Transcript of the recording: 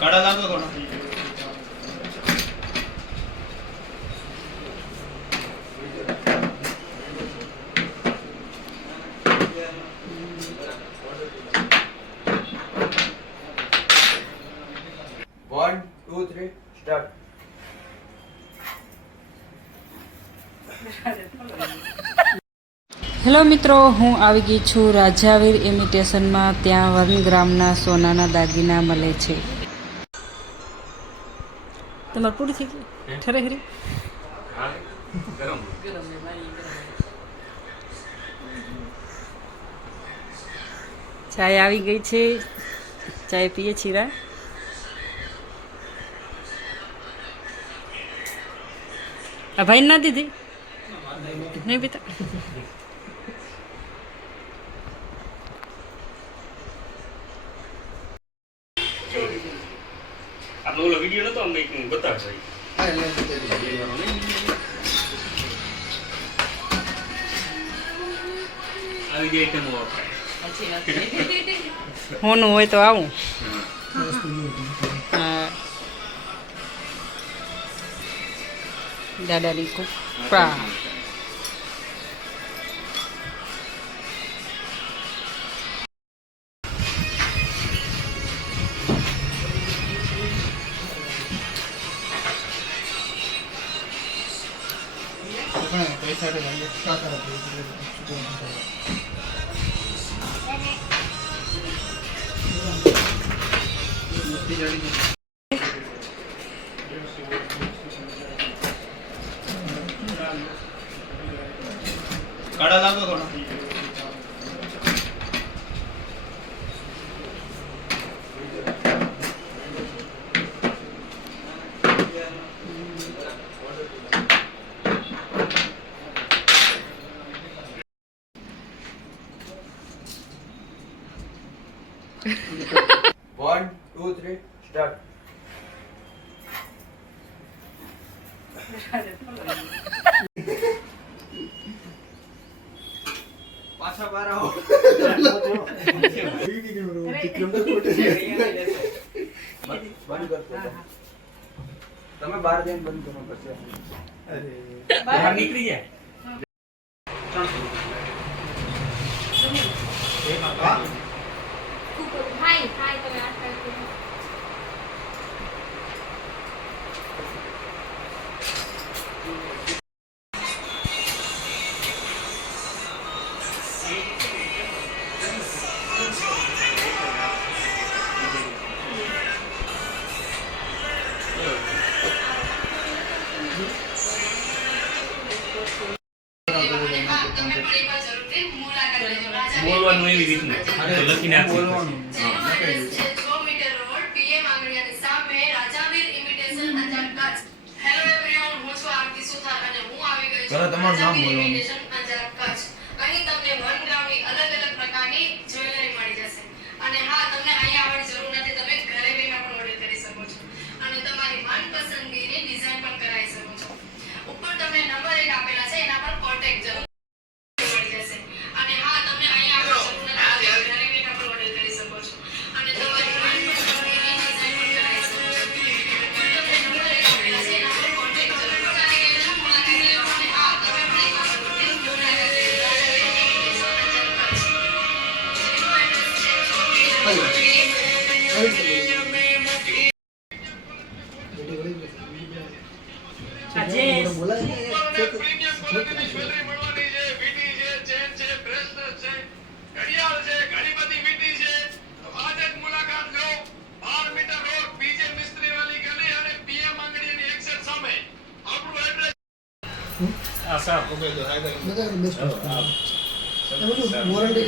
કાઢા લાગો થોડો. One, two, three, start. Hello મિત્રો, હું આવી ગઈ છું રાજાવીર ઇમિટેશનમાં. ત્યાં 1 ગ્રામના સોનાના દાગીના મળે છે. તમારે પૂરી થઈ ગઈ ઠરે ખરી? ચાય આવી ગઈ છે, ચાય પીએ છીરા. આ ભાઈ ના દીધી નહીં પીતા. આપનો ઓલો વિડિયો નતો અમને એક બતાવશો. આવી ગઈ આઈટમ હોનું હોય તો આવું. હા, દાદાની કુપા. કાઢા લાગો થોડો. One, two, three, start. પાછા બહાર આવો. બંધ કરતો. તમે બહાર જઈને બંધ કરો પછી. બહાર નીકળી જાય. હાય હાય તમે આ સાઈડ બોલવાનું એવી રીતનું તો લખીને આપવું. ચલો તમારું નામ બોલો. અહીં તમને 1 ગ્રામની અલગ અલગ પ્રકારની જ્વેલરી મળી જશે. અને હા, તમને અહીંયા આવવાની જરૂર નથી, તમે ઘરે બેઠા પણ ઓર્ડર કરી શકો છો અને તમારી મનપસંદગીની ડિઝાઇન પણ કરાવી શકો છો. ઉપર તમને નંબર 1 આપેલા છે, એના પર કોન્ટેક્ટ જરૂર મળી જશે. અને હા, તમને અહીંયા આવવાની જરૂર નથી, તમે ઘરે બેઠા પણ ઓર્ડર કરી શકો છો અને તમારી મનપસંદગીની ડિઝાઇન પણ કરાવી શકો છો. તમને નંબર 1 આપેલા છે, એના પર કોન્ટેક્ટ જરૂર મુલાકાત લેવા. અને હા, તમે પણ એક વખત મુલાકાત લેવા. આ સાહેબ વોરંટી